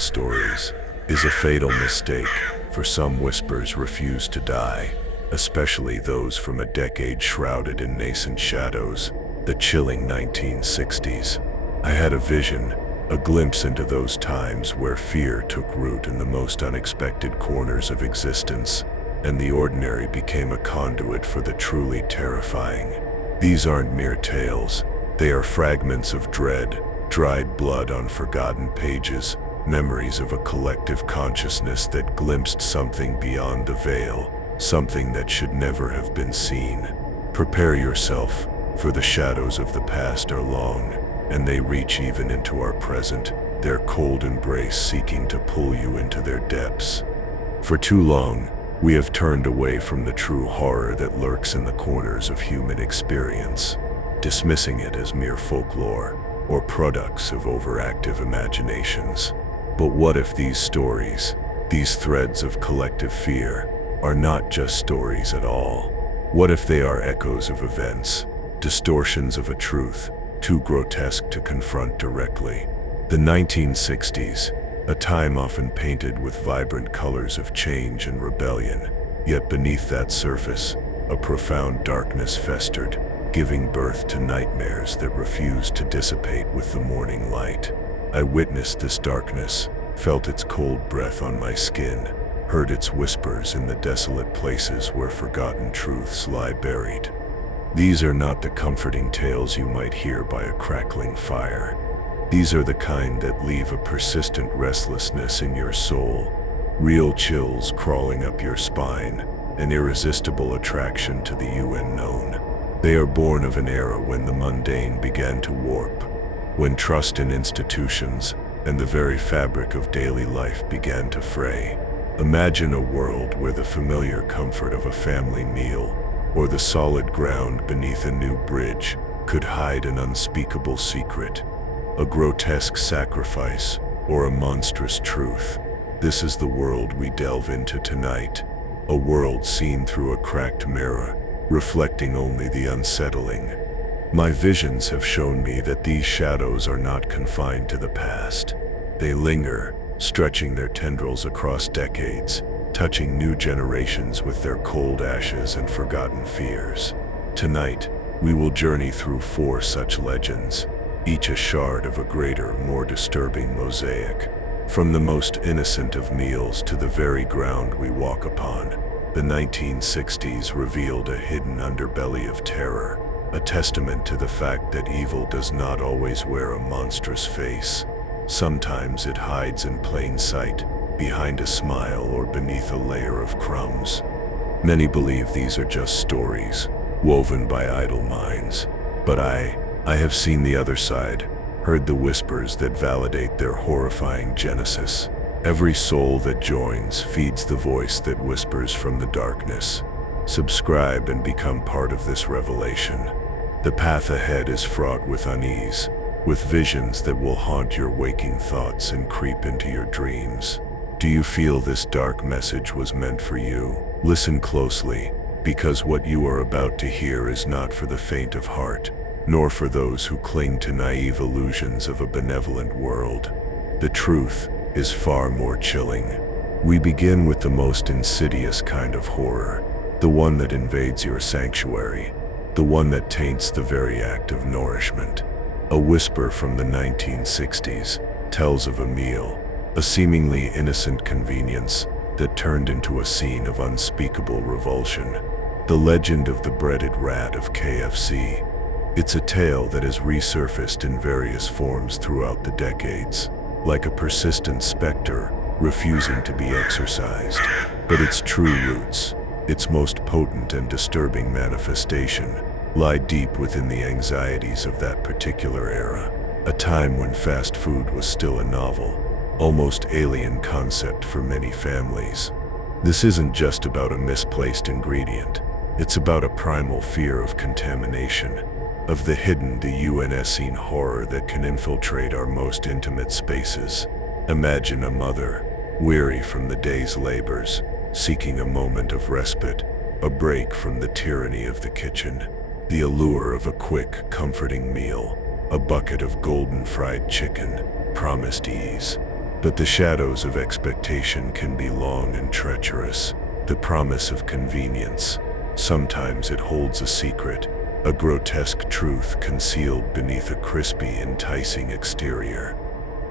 stories is a fatal mistake, for some whispers refuse to die, especially those from a decade shrouded in nascent shadows, the chilling 1960s. I had a vision, a glimpse into those times where fear took root in the most unexpected corners of existence, and the ordinary became a conduit for the truly terrifying. These aren't mere tales, they are fragments of dread, dried blood on forgotten pages, memories of a collective consciousness that glimpsed something beyond the veil, something that should never have been seen. Prepare yourself, for the shadows of the past are long, and they reach even into our present, their cold embrace seeking to pull you into their depths. For too long, we have turned away from the true horror that lurks in the corners of human experience, dismissing it as mere folklore or products of overactive imaginations. But what if these stories, these threads of collective fear, are not just stories at all? What if they are echoes of events, distortions of a truth too grotesque to confront directly? The 1960s, a time often painted with vibrant colors of change and rebellion, yet beneath that surface, a profound darkness festered, giving birth to nightmares that refused to dissipate with the morning light. I witnessed this darkness, felt its cold breath on my skin, heard its whispers in the desolate places where forgotten truths lie buried. These are not the comforting tales you might hear by a crackling fire. These are the kind that leave a persistent restlessness in your soul, real chills crawling up your spine, an irresistible attraction to the unknown. They are born of an era when the mundane began to warp, when trust in institutions and the very fabric of daily life began to fray. Imagine a world where the familiar comfort of a family meal or the solid ground beneath a new bridge could hide an unspeakable secret, a grotesque sacrifice, or a monstrous truth. This is the world we delve into tonight, a world seen through a cracked mirror, reflecting only the unsettling. My visions have shown me that these shadows are not confined to the past. They linger, stretching their tendrils across decades, touching new generations with their cold ashes and forgotten fears. Tonight, we will journey through 4 such legends, each a shard of a greater, more disturbing mosaic. From the most innocent of meals to the very ground we walk upon, the 1960s revealed a hidden underbelly of terror, a testament to the fact that evil does not always wear a monstrous face. Sometimes it hides in plain sight, behind a smile or beneath a layer of crumbs. Many believe these are just stories, woven by idle minds. But I have seen the other side, heard the whispers that validate their horrifying genesis. Every soul that joins feeds the voice that whispers from the darkness. Subscribe and become part of this revelation. The path ahead is fraught with unease, with visions that will haunt your waking thoughts and creep into your dreams. Do you feel this dark message was meant for you? Listen closely, because what you are about to hear is not for the faint of heart, nor for those who cling to naive illusions of a benevolent world. The truth is far more chilling. We begin with the most insidious kind of horror, the one that invades your sanctuary, the one that taints the very act of nourishment. A whisper from the 1960s tells of a meal, a seemingly innocent convenience that turned into a scene of unspeakable revulsion. The legend of the breaded rat of KFC. It's a tale that has resurfaced in various forms throughout the decades, like a persistent specter refusing to be exorcised. But its true roots, its most potent and disturbing manifestation, lie deep within the anxieties of that particular era, a time when fast food was still a novel, almost alien concept for many families. This isn't just about a misplaced ingredient, it's about a primal fear of contamination, of the hidden, the unseen horror that can infiltrate our most intimate spaces. Imagine a mother, weary from the day's labors, seeking a moment of respite, a break from the tyranny of the kitchen, the allure of a quick, comforting meal, a bucket of golden fried chicken, promised ease. But the shadows of expectation can be long and treacherous. The promise of convenience. Sometimes it holds a secret, a grotesque truth concealed beneath a crispy, enticing exterior.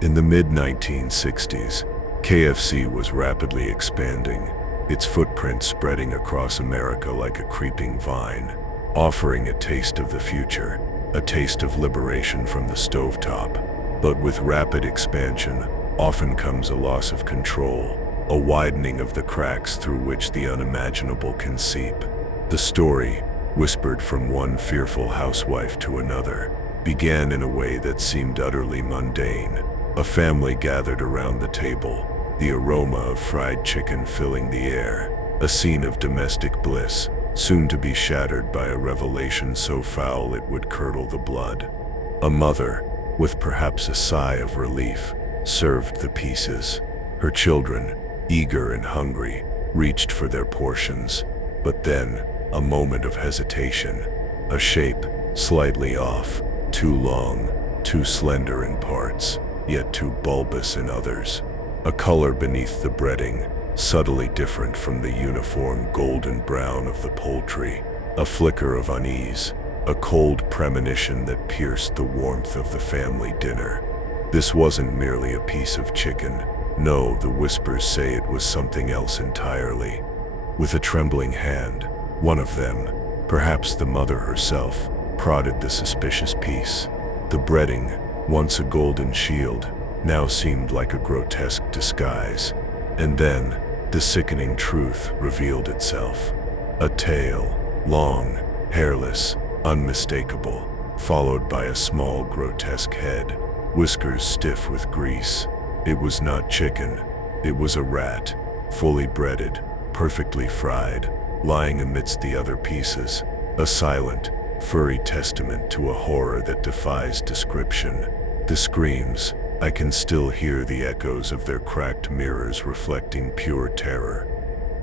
In the mid-1960s, KFC was rapidly expanding, its footprint spreading across America like a creeping vine, offering a taste of the future, a taste of liberation from the stovetop. But with rapid expansion, often comes a loss of control, a widening of the cracks through which the unimaginable can seep. The story, whispered from one fearful housewife to another, began in a way that seemed utterly mundane. A family gathered around the table, the aroma of fried chicken filling the air, a scene of domestic bliss, soon to be shattered by a revelation so foul it would curdle the blood. A mother, with perhaps a sigh of relief, served the pieces. Her children, eager and hungry, reached for their portions. But then, a moment of hesitation. A shape, slightly off, too long, too slender in parts, yet too bulbous in others. A color beneath the breading, subtly different from the uniform golden brown of the poultry. A flicker of unease, a cold premonition that pierced the warmth of the family dinner. This wasn't merely a piece of chicken. No, the whispers say it was something else entirely. With a trembling hand, one of them, perhaps the mother herself, prodded the suspicious piece. The breading, once a golden shield, now seemed like a grotesque disguise. And then, the sickening truth revealed itself. A tail, long, hairless, unmistakable, followed by a small grotesque head, whiskers stiff with grease. It was not chicken, it was a rat, fully breaded, perfectly fried, lying amidst the other pieces, a silent, furry testament to a horror that defies description. The screams, I can still hear the echoes of their cracked mirrors reflecting pure terror.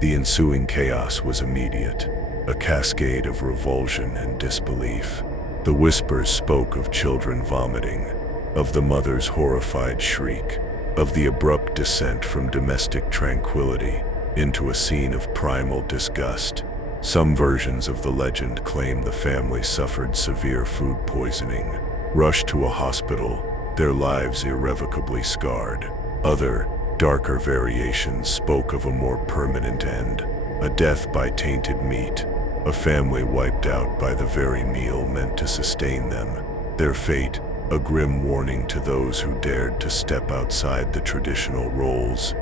The ensuing chaos was immediate, a cascade of revulsion and disbelief. The whispers spoke of children vomiting, of the mother's horrified shriek, of the abrupt descent from domestic tranquility into a scene of primal disgust. Some versions of the legend claim the family suffered severe food poisoning, rushed to a hospital, their lives irrevocably scarred. Other, darker variations spoke of a more permanent end, a death by tainted meat, a family wiped out by the very meal meant to sustain them. Their fate, a grim warning to those who dared to step outside the traditional roles.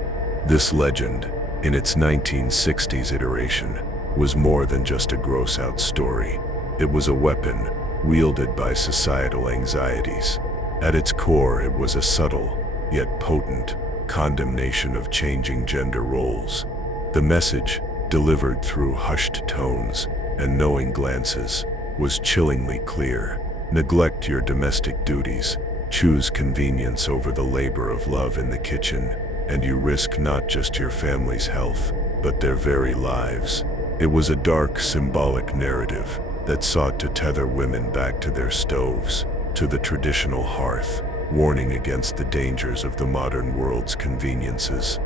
This legend, in its 1960s iteration, was more than just a gross-out story. It was a weapon, wielded by societal anxieties. At its core, it was a subtle, yet potent, condemnation of changing gender roles. The message, delivered through hushed tones and knowing glances, was chillingly clear. Neglect your domestic duties, choose convenience over the labor of love in the kitchen, and you risk not just your family's health, but their very lives. It was a dark, symbolic narrative that sought to tether women back to their stoves, to the traditional hearth, warning against the dangers of the modern world's conveniences.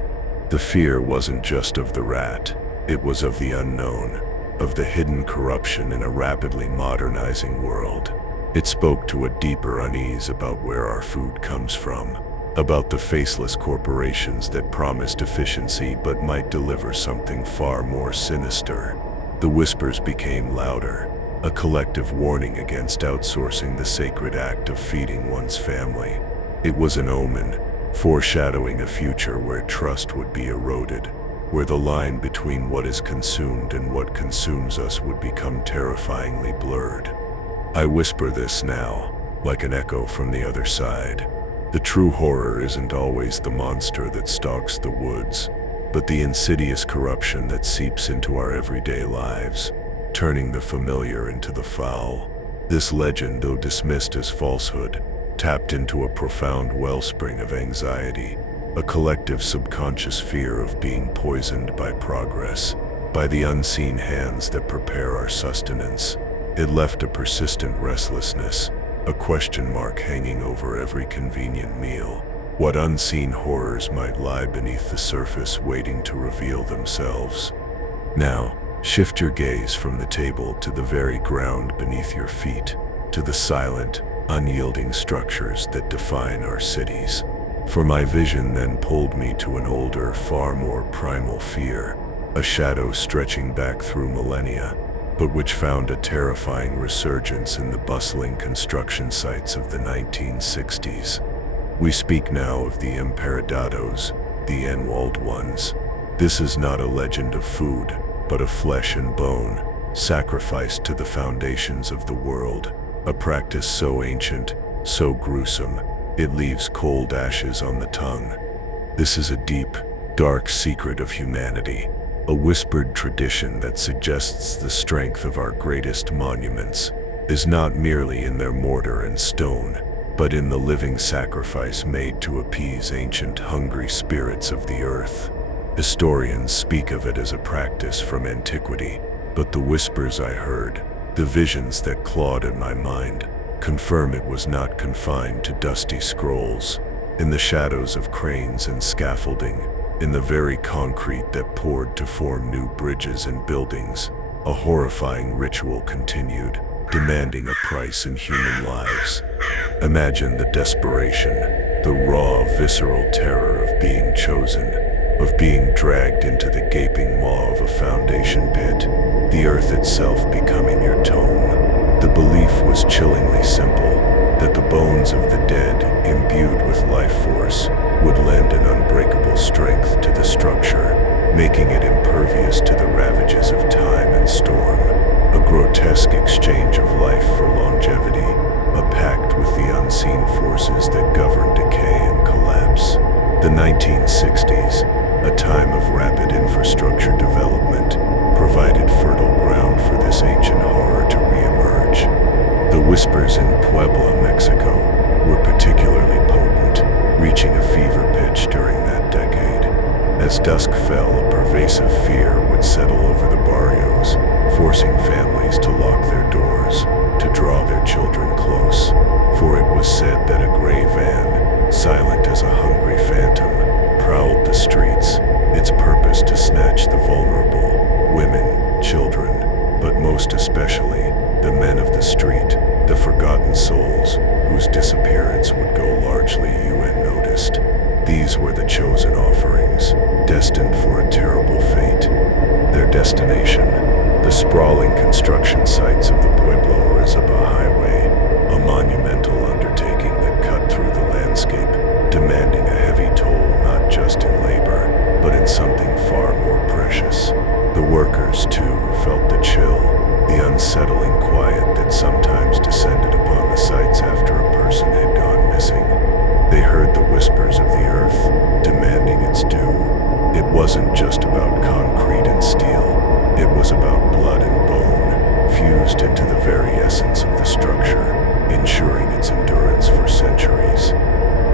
The fear wasn't just of the rat, it was of the unknown, of the hidden corruption in a rapidly modernizing world. It spoke to a deeper unease about where our food comes from, about the faceless corporations that promised efficiency but might deliver something far more sinister. The whispers became louder, a collective warning against outsourcing the sacred act of feeding one's family. It was an omen, foreshadowing a future where trust would be eroded, where the line between what is consumed and what consumes us would become terrifyingly blurred. I whisper this now, like an echo from the other side. The true horror isn't always the monster that stalks the woods, but the insidious corruption that seeps into our everyday lives, turning the familiar into the foul. This legend, though dismissed as falsehood, tapped into a profound wellspring of anxiety, a collective subconscious fear of being poisoned by progress, by the unseen hands that prepare our sustenance. It left a persistent restlessness, a question mark hanging over every convenient meal. What unseen horrors might lie beneath the surface waiting to reveal themselves? Now, shift your gaze from the table to the very ground beneath your feet, to the silent, unyielding structures that define our cities. For my vision then pulled me to an older, far more primal fear, a shadow stretching back through millennia, but which found a terrifying resurgence in the bustling construction sites of the 1960s. We speak now of the emparedados, the enwalled ones. This is not a legend of food, but of flesh and bone, sacrificed to the foundations of the world, a practice so ancient, so gruesome, it leaves cold ashes on the tongue. This is a deep, dark secret of humanity, a whispered tradition that suggests the strength of our greatest monuments is not merely in their mortar and stone, but in the living sacrifice made to appease ancient hungry spirits of the earth. Historians speak of it as a practice from antiquity, but the whispers I heard, the visions that clawed at my mind, confirm it was not confined to dusty scrolls. In the shadows of cranes and scaffolding, in the very concrete that poured to form new bridges and buildings, a horrifying ritual continued, demanding a price in human lives. Imagine the desperation, the raw, visceral terror of being chosen, of being dragged into the gaping maw of a foundation pit, the earth itself becoming your tomb. The belief was chillingly simple, that the bones of the dead, imbued with life force, would lend an unbreakable strength to the structure, making it impervious to the ravages of time and storm. A grotesque exchange of life for longevity, a pact with the unseen forces that govern decay and collapse. The 1960s, a time of rapid infrastructure development, provided fertile ground for this ancient horror to re-emerge. The whispers in Puebla, Mexico, were particularly potent, reaching a fever pitch during that decade. As dusk fell, a pervasive fear would settle over the barrios, forcing families to lock their doors, to draw their children close. For it was said that a gray van, silent as a hungry phantom, prowled the streets, its purpose to snatch the vulnerable, women, children, but most especially, the men of the street, the forgotten souls, whose disappearance would go largely unnoticed. These were the chosen offerings, destined for a terrible fate. Their destination, the sprawling construction sites of the Pueblo Orizaba Highway, a monumental undertaking that cut through the landscape, demanding a heavy toll not just in labor, but in something far more precious. The workers, too, felt the chill, the unsettling quiet that sometimes descended upon the sites after a person had gone missing. They heard the whispers of the earth, demanding its due. It wasn't just about concrete and steel, it was about blood and bone, fused into the very essence of the structure, ensuring its endurance for centuries.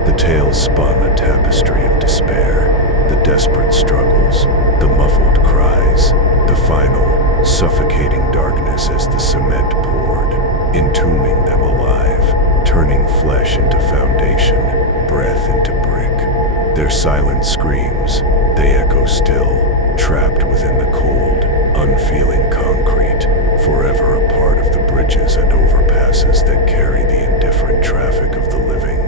The tales spun a tapestry of despair, the desperate struggles, the muffled cries, the final, suffocating darkness as the cement poured, entombing them alive, turning flesh into foundation, breath into brick. Their silent screams, they echo still, trapped within the cold, unfeeling concrete, forever a part of the bridges and overpasses that carry the indifferent traffic of the living.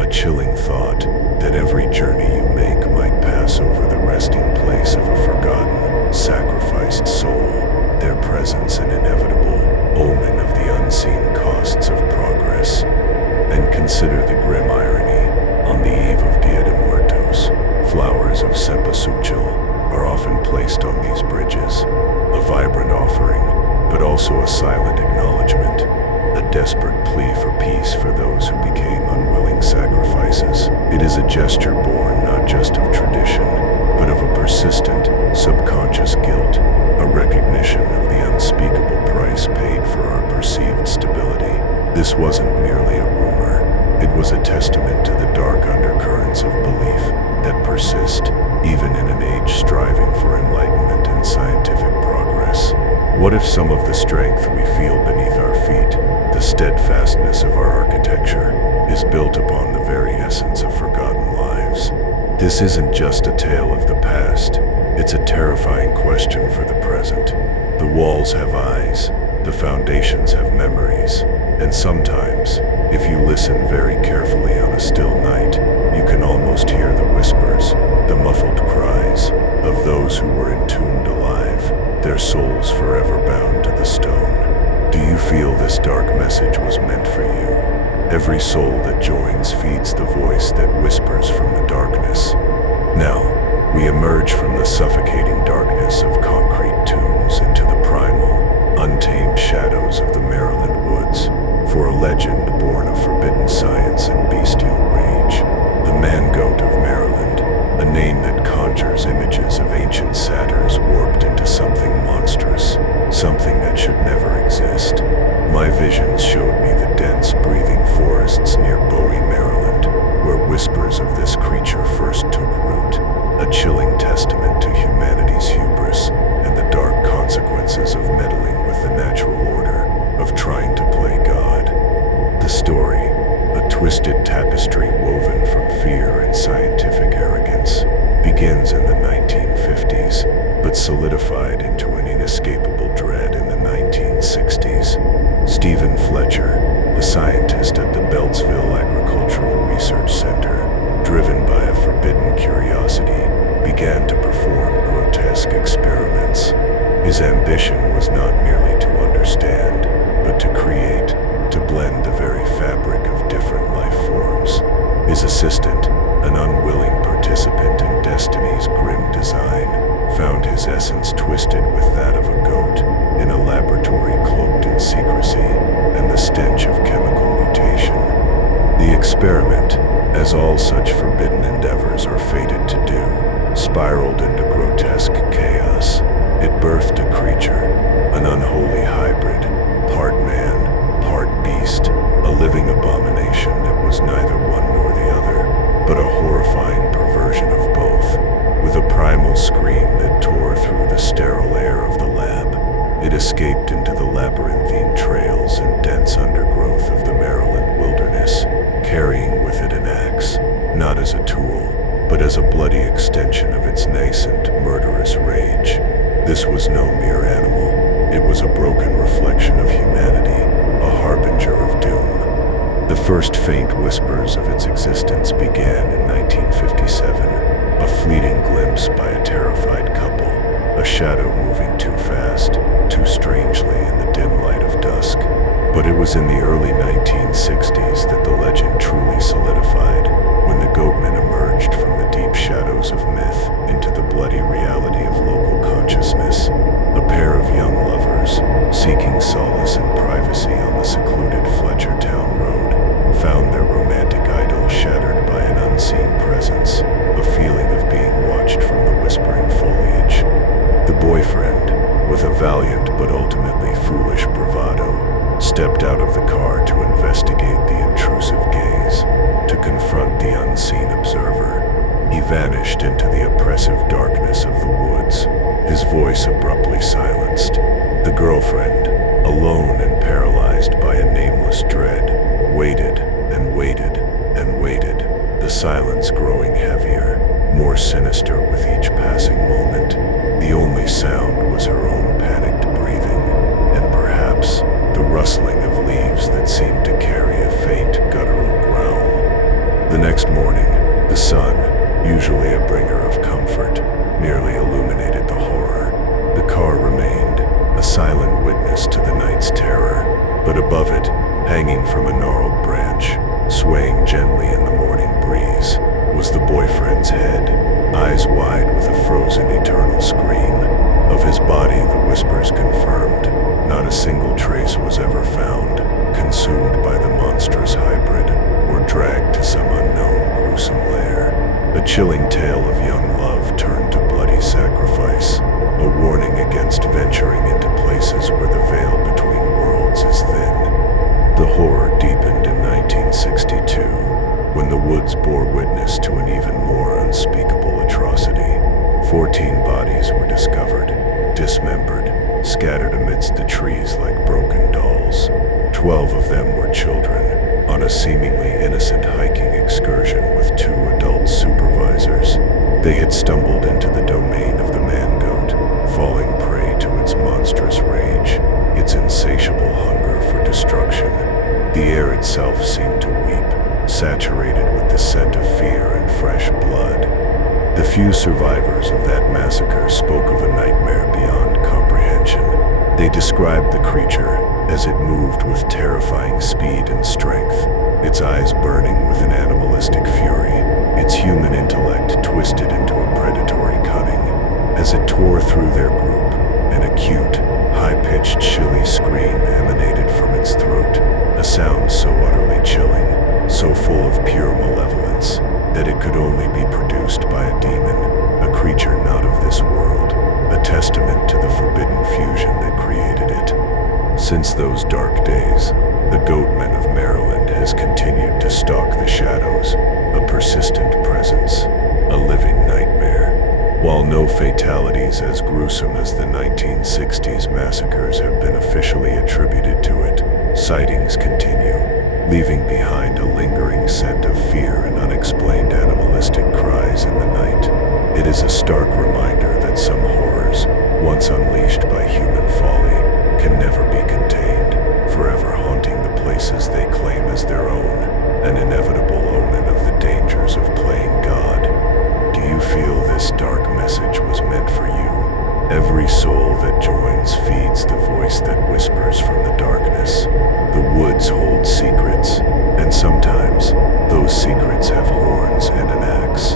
A chilling thought that every journey you make might pass over the resting place of a forgotten, sacrificed soul, their presence an inevitable omen of the unseen costs of progress. And consider the grim irony. On the eve of Dia de Muertos, flowers of cempasúchil are often placed on these bridges, a vibrant offering, but also a silent acknowledgement, a desperate plea for peace for those who became unwilling sacrifices. It is a gesture born not just of tradition, but of a persistent, subconscious guilt, a recognition of the unspeakable price paid for our perceived stability. This wasn't merely a rumor, it was a testament to the dark undercurrents of belief that persist, even in an age striving for enlightenment and scientific progress. What if some of the strength we feel beneath our feet, the steadfastness of our architecture, is built upon the very essence of forgotten lives? This isn't just a tale of the past, it's a terrifying question for the present. The walls have eyes, the foundations have memories, and sometimes, if you listen very carefully on a still night, you can almost hear the whispers, the muffled cries, of those who were entombed alive, their souls forever bound to the stone. Do you feel this dark message was meant for you? Every soul that joins feeds the voice that whispers from the darkness. Now, we emerge from the suffocating darkness of concrete tombs into the primal, untamed shadows of the Maryland woods, for a legend born of forbidden science and bestial rage. The man-goat of Maryland, a name that conjures images of ancient satyrs warped into something monstrous, something that should never exist. My visions showed me the dense, breathing forests near Bowie, Maryland, where whispers of this creature first took root, a chilling testament to humanity's hubris and the dark consequences of meddling with the natural order, of trying to play God. The story, a twisted tapestry woven from fear and scientific arrogance, begins in the 1950s, but solidified into an inescapable dread in the 1960s. Stephen Fletcher, a scientist at the Beltsville Agricultural Research Center, driven by a forbidden curiosity, began to perform grotesque experiments. His ambition was not merely to understand, but to create, to blend the very fabric of different life forms. His assistant, an unwilling participant in destiny's grim design, found his essence twisted with that of a goat, in a laboratory cloaked in secrecy and the stench of chemical mutation. The experiment, as all such forbidden endeavors are fated to do, spiraled into grotesque chaos. It birthed a creature, an unholy hybrid, part man, part beast, a living abomination that was neither one nor the other, but a horrifying perversion of both. With a primal scream that tore through the sterile air of the lab, it escaped into the labyrinthine trails and dense undergrowth of the Maryland wilderness, carrying with it an axe, not as a tool, but as a bloody extension of its nascent, murderous rage. This was no mere animal. It was a broken reflection of humanity, a harbinger of doom. The first faint whispers of its existence began in 1957, a fleeting glimpse by a terrified couple, a shadow moving too fast, too strangely in the dim light of dusk. But it was in the early 1960s that the legend truly solidified, when the Goatman emerged from the deep shadows of myth into the bloody reality of local consciousness. A pair of young lovers, seeking solace and privacy on the secluded Fletcher Town Road, found their romantic idyll shattered by an unseen presence, a feeling of being watched from the whispering foliage. The boyfriend, with a valiant but ultimately foolish bravado, stepped out of the car to investigate the intrusive gaze, to confront the unseen observer. He vanished into the oppressive darkness of the woods, his voice abruptly silenced. The girlfriend, alone and paralyzed by a nameless dread, waited and waited and waited, the silence growing heavier, more sinister with each passing moment. The only sound was her own panicked breathing, and perhaps the rustling of leaves that seemed to carry a faint guttural growl. The next morning, the sun, usually a bringer of comfort, merely illuminated the horror. The car remained, a silent witness to the night's terror, but above it, hanging from a gnarled branch, swaying gently in the morning breeze, was the boyfriend's head, eyes wide with a frozen eternal scream. Of his body, the whispers confirmed, not a single trace was ever found, consumed by the monstrous hybrid, or dragged to some unknown gruesome lair. A chilling tale of young love turned to bloody sacrifice, a warning against venturing into places where the veil between worlds is thin. The horror deepened in 1962, when the woods bore witness to an even more unspeakable atrocity. 14 bodies were discovered, dismembered, scattered amidst the trees like broken dolls. 12 of them were children, on a seemingly innocent hiking excursion with 2 adult supervisors. They had stumbled into the domain of the man-goat, falling prey to its monstrous rage, its insatiable hunger for destruction. The air itself seemed to weep, saturated with the scent of fear and fresh blood. The few survivors of that massacre spoke of a nightmare beyond comprehension. They described the creature as it moved with terrifying speed and strength, its eyes burning with an animalistic fury, its human intellect twisted into a predatory cunning. As it tore through their group, an acute, high-pitched, chilly scream emanated from its throat, a sound so utterly chilling, so full of pure malevolence, that it could only be produced by a demon, a creature not of this world, a testament to the forbidden fusion that created it. Since those dark days, the Goatman of Maryland has continued to stalk the shadows, a persistent presence, a living nightmare. While no fatalities as gruesome as the 1960s massacres have been officially attributed to it, sightings continue, leaving behind a lingering scent of fear and unexplained animalistic cries in the night. It is a stark reminder that some horrors, once unleashed by human folly, can never be contained, forever haunting the places they claim as their own, an inevitable omen of the dangers of playing God. Do you feel this dark message was meant for you? Every soul that joins feeds the voice that whispers from the darkness. The woods hold secrets, and sometimes those secrets have horns and an axe.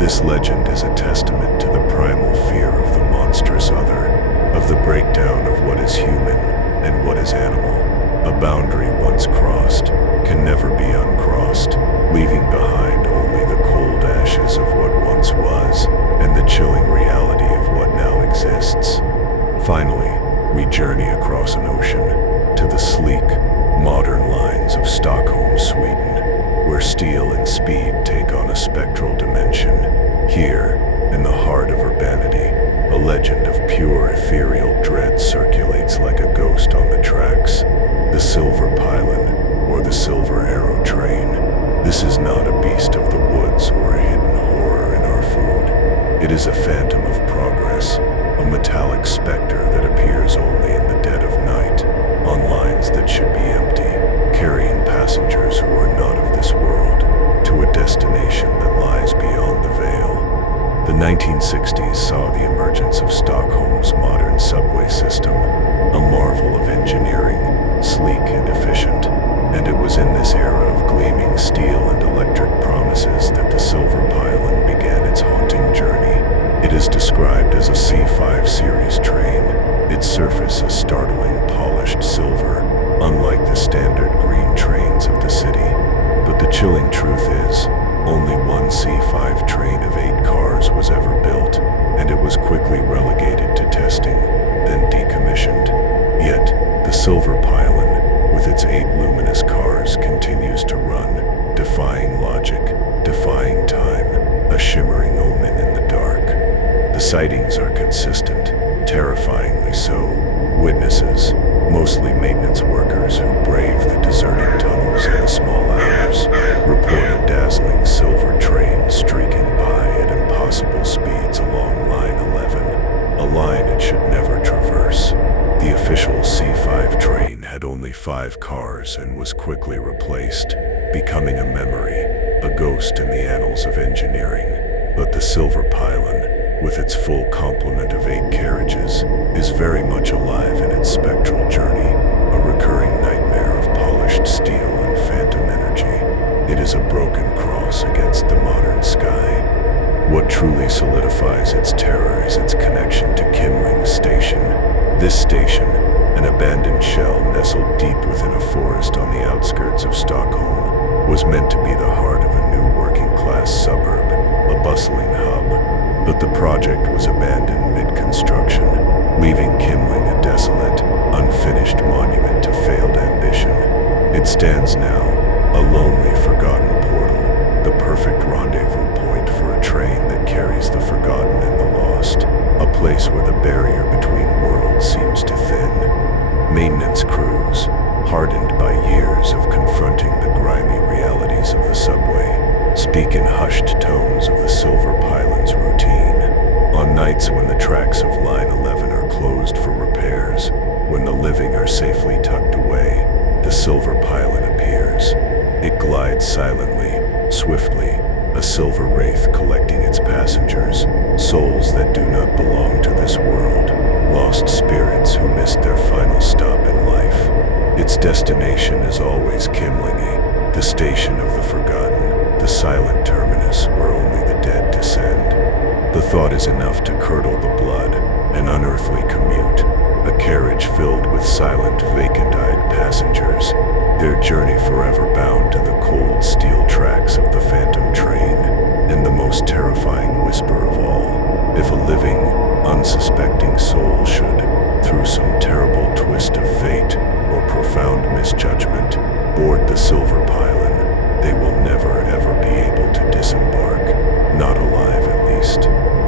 This legend is a testament to the primal fear of the monstrous other, of the breakdown of what is human and what is animal. A boundary once crossed can never be uncrossed, leaving behind only the cold ashes of what once was and the chilling reality of what now exists. Finally, we journey across an ocean to the sleek, modern lines of Stockholm, Sweden, where steel and speed take on a spectral dimension. Here, in the heart of urbanity, a legend of pure ethereal dread circulates like a ghost on the tracks. The Silverpilen, or the Silver Arrow Train. This is not a beast of the woods or a hidden horror in our food. It is a phantom of progress, a metallic specter that appears only in the dead of night, on lines that should be empty, carrying passengers who are not of this world, to a destination that lies beyond the veil. The 1960s saw the emergence of Stockholm's modern subway system, a marvel of engineering, sleek and efficient, and it was in this era of gleaming steel and electric promises that the Silverpilen began its haunting journey. It is described as a C5 series train, its surface a startling polished silver, unlike the standard green trains of the city. But the chilling truth is, only one C5 train of 8 cars was ever built, and it was quickly relegated to testing, then decommissioned. Yet, the Silverpilen, with its 8 luminous cars, continues to run, defying logic, defying time, a shimmering omen in the dark. The sightings are consistent, terrifyingly so. Witnesses, mostly maintenance workers who brave the deserted tunnels in the small hours, report a dazzling silver train streaking by at impossible speeds along Line 11, a line it should never traverse. The official C5 train had only 5 cars and was quickly replaced, becoming a memory, a ghost in the annals of engineering. But the Silverpilen, with its full complement of 8 carriages, is very much alive in its spectral journey, a recurring nightmare of polished steel and phantom energy. It is a broken cross against the modern sky. What truly solidifies its terror is its connection to Kinling Station. This station, an abandoned shell nestled deep within a forest on the outskirts of Stockholm, was meant to be the heart of a new working-class suburb, a bustling hub. But the project was abandoned mid-construction, leaving Kinling a desolate, unfinished monument to failed ambition. It stands now, a lonely, forgotten portal, the perfect rendezvous point for a train that carries the forgotten and the lost. forest, a place where the barrier between worlds seems to thin. Maintenance crews, hardened by years of confronting the grimy realities of the subway, speak in hushed tones of the Silverpilen's routine. On nights when the tracks of Line 11 are closed for repairs, when the living are safely tucked away, the Silverpilen appears. It glides silently, swiftly, a silver wraith collecting its passengers, souls that do not belong to this world, lost spirits who missed their final stop in life. Its destination is always Kimlingy, the station of the forgotten, the silent terminus where only the dead descend. The thought is enough to curdle the blood, an unearthly commute, a carriage filled with silent, vacant-eyed passengers, their journey forever bound to the cold steel tracks of the phantom train. And the most terrifying whisper of all, if a living, unsuspecting soul should, through some terrible twist of fate or profound misjudgment, board the Silverpilen, they will never ever be able to disembark, not alive at least.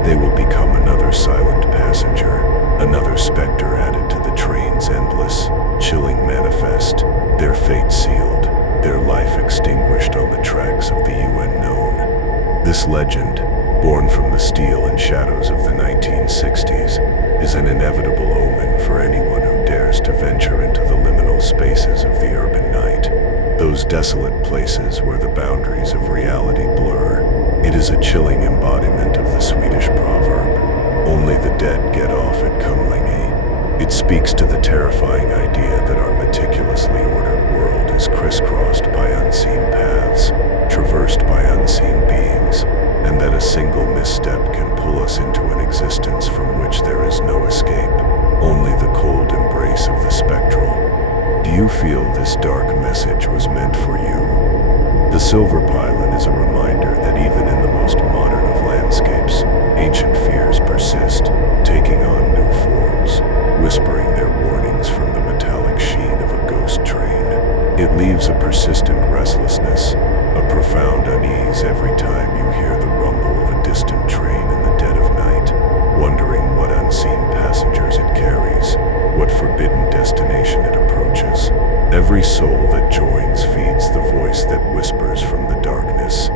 They will become another silent passenger, another specter added to the train's endless, chilling manifest, their fate sealed, their life extinguished on the tracks of the unknown. This legend, born from the steel and shadows of the 1960s, is an inevitable omen for anyone who dares to venture into the liminal spaces of the urban night, those desolate places where the boundaries of reality blur. It is a chilling embodiment of the Swedish proverb, "Only the dead get off at Kumlingi." It speaks to the terrifying idea that our meticulously ordered world is crisscrossed by unseen paths, traversed by unseen beings, and that a single misstep can pull us into an existence from which there is no escape, only the cold embrace of the spectral. Do you feel this dark message was meant for you? The Silverpilen is a reminder that even in the most modern of landscapes, ancient fears persist, taking on new forms, whispering their warnings from the metallic sheen of a ghost train. It leaves a persistent restlessness, a profound unease every time you hear the rumble of a distant train in the dead of night, wondering what unseen passengers it carries, what forbidden destination it approaches. Every soul that joins feeds the voice that whispers from the darkness.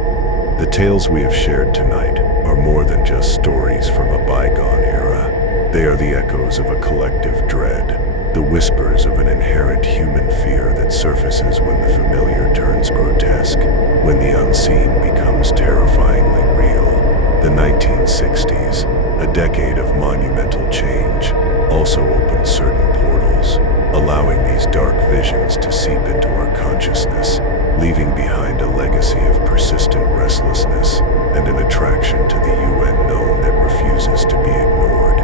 The tales we have shared tonight are more than just stories from a bygone era. They are the echoes of a collective dread, the whispers of an inherent human fear that surfaces when the familiar turns grotesque, when the unseen becomes terrifyingly real. The 1960s, a decade of monumental change, also opened certain portals, allowing these dark visions to seep into our consciousness, leaving behind a legacy of persistent restlessness and an attraction to the unknown that refuses to be ignored.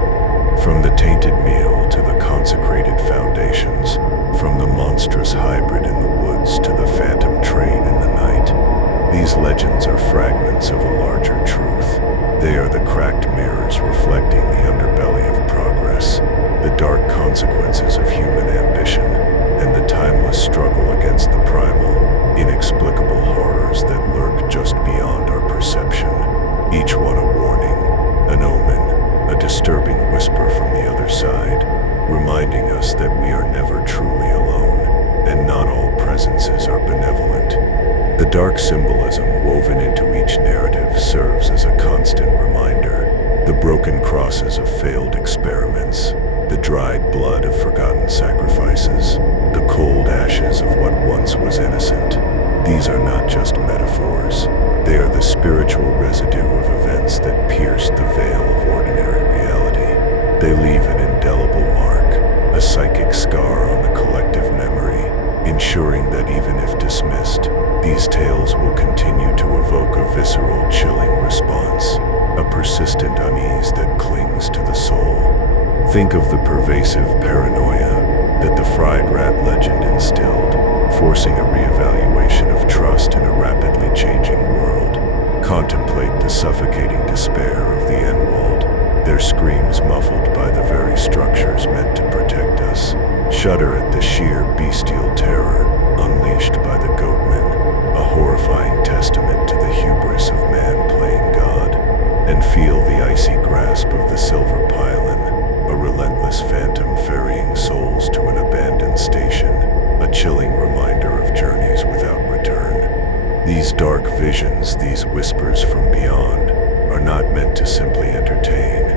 From the tainted meal to the consecrated foundations, from the monstrous hybrid in the woods to the phantom train in the night, these legends are fragments of a larger truth. They are the cracked mirrors reflecting the underbelly of progress, the dark consequences of human ambition, and the timeless struggle against the primal, inexplicable horrors that lurk just beyond our perception. Each one a warning, an omen, a disturbing whisper from the other side, reminding us that we are never truly alone, and not all presences are benevolent. The dark symbolism woven into each narrative serves as a constant reminder. The broken crosses of failed experiments, the dried blood of forgotten sacrifices, the cold ashes of what once was innocent. These are not just metaphors. They are the spiritual residue of events that pierced the veil of ordinary reality. They leave an indelible mark, a psychic scar on the collective memory, ensuring that even if dismissed, these tales will continue to evoke a visceral, chilling response, a persistent unease that clings to the soul. Think of the pervasive paranoia that the fried rat legend instilled, forcing a reevaluation of trust in a rapidly changing world. Contemplate the suffocating despair of the N-Wald, their screams muffled by the very structures meant to protect us. Shudder at the sheer bestial terror unleashed by the Goatman, a horrifying testament to the hubris of man playing God, and feel the icy icy grasp of the Silverpilen, a relentless phantom ferrying souls to an abandoned station, a chilling reminder of journeys without return. These dark visions, these whispers from beyond, are not meant to simply entertain.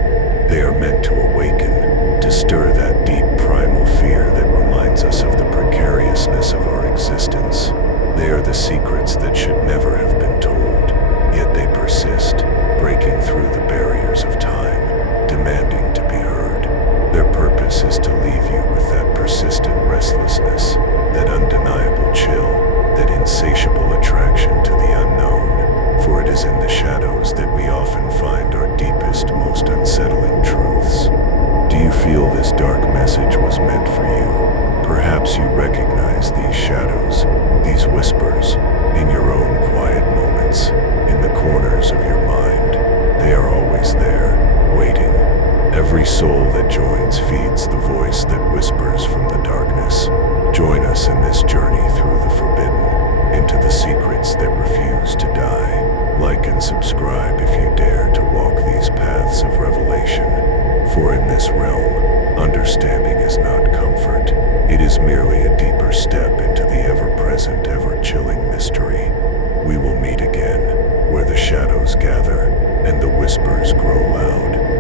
They are meant to awaken, to stir that deep primal fear that reminds us of the precariousness of our existence. They are the secrets that should never have been told, yet they persist, breaking through the barriers of time, demanding to be heard. Their purpose is to leave you with that persistent restlessness, that undeniable chill, that insatiable attraction to the unknown, for it is in the shadows that we often find our deepest, most unsettling truths. Do you feel this dark message was meant for you? Perhaps you recognize these shadows, these whispers, in your own quiet moments, in the corners of your mind. They are always there, waiting. Every soul that joins feeds the voice that whispers from the darkness. Join us in this journey through the forbidden, into the secrets that refuse to die. Like and subscribe if you dare to walk these paths of revelation. For in this realm, understanding is not comfort. It is merely a deeper step into the ever-present, ever-chilling mystery. We will meet again, where the shadows gather and the whispers grow loud.